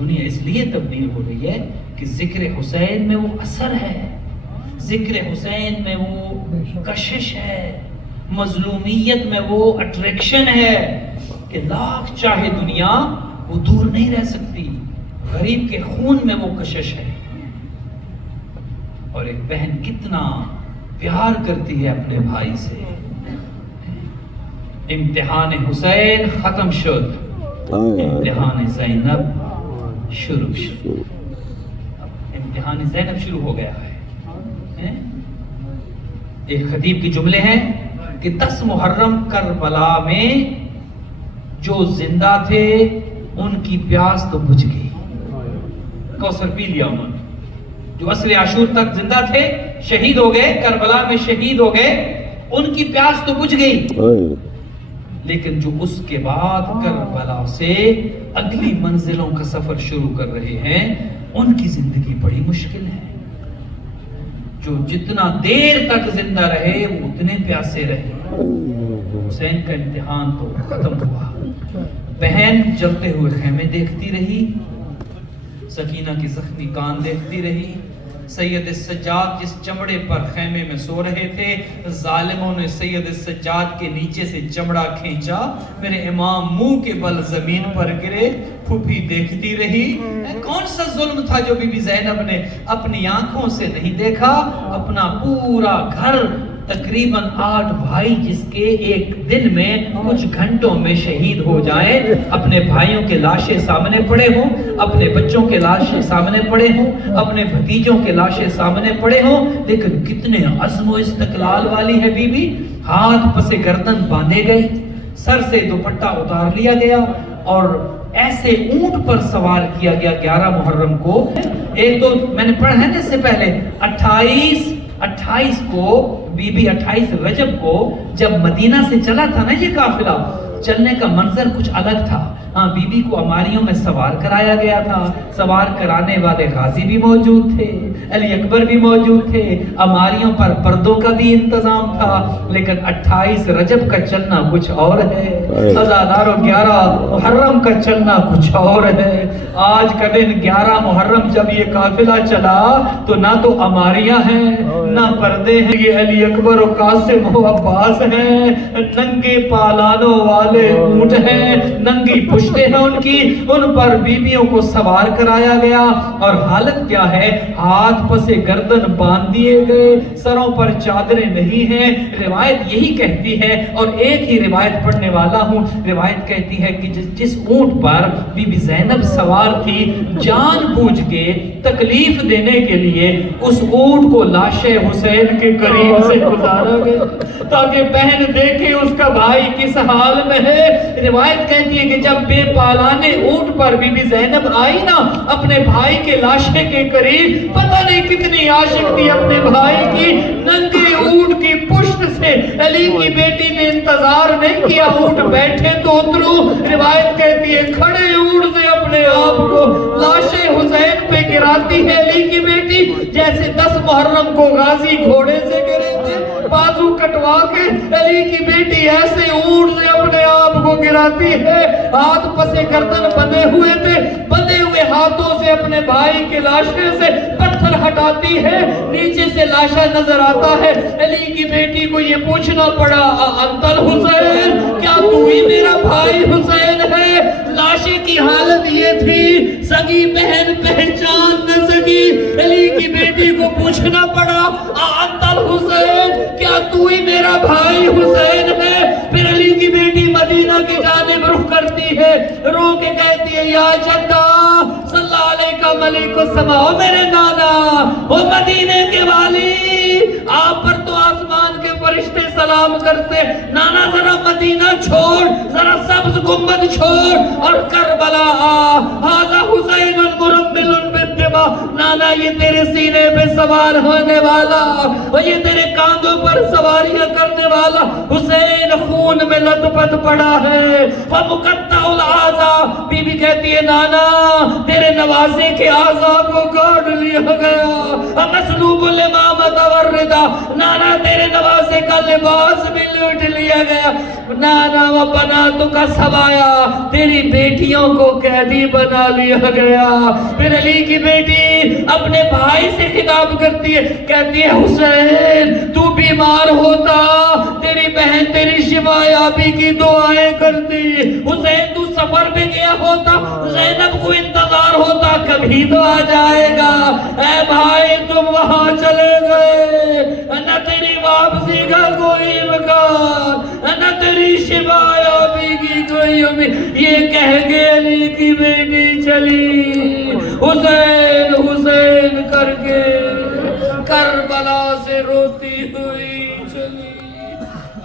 دنیا اس لیے تبدیل ہو رہی ہے کہ ذکر حسین میں وہ اثر ہے، ذکر حسین میں وہ کشش ہے، مظلومیت میں وہ اٹریکشن ہے کہ لاکھ چاہے دنیا وہ دور نہیں رہ سکتی، غریب کے خون میں وہ کشش ہے۔ اور ایک بہن کتنا پیار کرتی ہے اپنے بھائی سے۔ امتحان حسین ختم شد، امتحان زینب شروع شد۔ امتحان زینب شروع ہو گیا ہے۔ ایک خطیب کے جملے ہیں کہ 10 محرم کربلا میں جو زندہ تھے ان کی پیاس تو بجھ گئی، کوثر پی لیا انہوں نے۔ جو عصر عاشور تک زندہ تھے شہید ہو گئے، کربلا میں شہید ہو گئے، ان کی پیاس تو بجھ گئی، لیکن جو اس کے بعد کربلا سے اگلی منزلوں کا سفر شروع کر رہے ہیں ان کی زندگی بڑی مشکل ہے۔ جو جتنا دیر تک زندہ رہے وہ اتنے پیاسے رہے۔ حسین کا امتحان تو ختم ہوا۔ بہن جلتے ہوئے خیمے دیکھتی رہی، سکینہ کی زخمی کان دیکھتی رہی، سید السجاد جس چمڑے پر خیمے میں سو رہے تھے ظالموں نے سید السجاد کے نیچے سے چمڑا کھینچا، میرے امام منہ کے بل زمین پر گرے۔ پھوپھی دیکھتی رہی، کون سا ظلم تھا جو بی بی زینب نے اپنی آنکھوں سے نہیں دیکھا؟ اپنا پورا گھر تقریباً 8 بھائی جس کے ایک دن میں کچھ گھنٹوں میں شہید ہو جائیں، اپنے بھائیوں کے لاشیں سامنے پڑے ہوں، اپنے بچوں کے لاشیں سامنے پڑے ہوں، اپنے بھتیجوں کے لاشیں سامنے پڑے ہوں، لیکن کتنے عزم و استقلال والی ہے بی بی۔ ہاتھ پس گردن باندھے گئے، سر سے دوپٹہ اتار لیا گیا اور ایسے اونٹ پر سوار کیا گیا 11 محرم کو۔ ایک تو میں نے پڑھا ہے نا اس سے پہلے 28 کو بی بی 28 رجب کو جب مدینہ سے چلا تھا نا یہ قافلہ، چلنے کا منظر کچھ الگ تھا۔ ہاں بی بی کو اماریوں میں سوار کرایا گیا تھا، سوار کرانے والے غازی بھی موجود تھے، علی اکبر بھی موجود تھے، اماریوں پر پردوں کا بھی انتظام تھا، لیکن 28 رجب کا چلنا کچھ اور ہے، عزادارو 11 محرم کا چلنا کچھ اور ہے۔ آج کا دن 11 محرم جب یہ قافلہ چلا تو نہ تو اماریاں ہیں نہ پردے ہیں، یہ علی اکبر و قاسم و عباس ہیں، ننگے پالانوں والے اونٹ ہیں، ننگی پشتے ہیں ان کی، ان پر بیویوں کو سوار کرایا گیا اور حالت کیا ہے؟ ہاتھ پسے گردن باندھ دیے گئے، سروں پر چادریں نہیں ہیں۔ روایت یہی کہتی ہے اور ایک ہی روایت پڑھنے والا ہوں، روایت کہتی ہے کہ جس اونٹ پر بی بی زینب سوار تھی جان بوجھ کے تکلیف دینے کے لیے اس اونٹ کو لاش حسین کے قریب سے گزارا گیا تاکہ بہن دیکھے اس کا بھائی کس حال میں ہے۔ روایت کہتی ہے کہ جب بے پالانے اونٹ پر بی بی زینب آئی نا اپنے بھائی کے لاشے کے قریب، پتہ نہیں کتنی عاشق تھی اپنے بھائی کی، ننگے اونٹ کی پشت سے علی کی بیٹی نے انتظار نہیں کیا، اونٹ بیٹھے تو اترو۔ روایت کہتی ہے کھڑے اونٹ سے اپنے آپ کو لاش حسین پہ گراتی ہے علی کی بیٹی، جیسے 10 محرم کو غازی گھوڑے سے گرے تھے، بازو کٹوا کے علی کی بیٹی ایسے اونٹ سے اپنے آپ کو گراتی ہے۔ ہاتھ پسے گردن بندھے ہوئے تھے، بندھے ہوئے ہاتھوں سے اپنے بھائی کے لاشے سے پتھر ہٹاتی ہے، نیچے سے لاشا نظر آتا ہے۔ علی کی بیٹی کو یہ پوچھنا پڑا انتل حسین، کیا تو ہی میرا بھائی حسین ہے؟ لاشے کی حالت یہ تھی سگی بہن پہچان نہ سکی، علی کی بیٹی کو پوچھنا پڑا انتل حسین، کیا تو ہی میرا بھائی حسین ہے؟ پھر علی کی بیٹی مدینہ کی جانب رخ کرتی ہے، رو کے کہتی ہے یا جدہ صلی اللہ علیہ ملک السما، او میرے نانا، او مدینے کے والی، آپ پر تو آسمان کے فرشتے سلام کرتے، نانا ذرا مدینہ چھوڑ، ذرا سبز گنبد چھوڑ اور کربلا آ، ھذا حسین مرمل بالدماء، نانا یہ تیرے سینے پہ سوار ہونے والا، اور یہ تیرے کاندھوں پر سواریاں کرنے والا حسین خون میں لت پت پڑا ہے۔ وَمُقَطَّعُ الْأَعْضَاء، بی بی کہتی ہے نانا تیرے نوازے کے اعضاء کو کاٹ لیا گیا۔ مَسْلُوبُ الْإِمَامَةَ وَالرِّدَاء، نانا تیرے نوازے کا لباس بھی لوٹ لیا گیا۔ نانا وَبَنَاتُكَ سَبَايَا، تیری بیٹیوں کو قیدی بنا لیا گیا۔ پھر علی کی بیٹی اپنے بھائی سے خطاب کرتی ہے، کہتی ہے حسین تو بیمار ہوتا، تیری بہن تیری شفا یابی کی دعائیں کرتی، حسین تو سفر پہ گیا ہوتا، زینب کو انتظار ہوتا کبھی تو آ جائے گا، اے بھائی تم وہاں چلے گئے، نہ تیری واپسی کا کوئی امکان، نہ تیری شفا یابی کی کوئی امید۔ یہ کہہ کے علی کی بیٹی چلی۔ حسین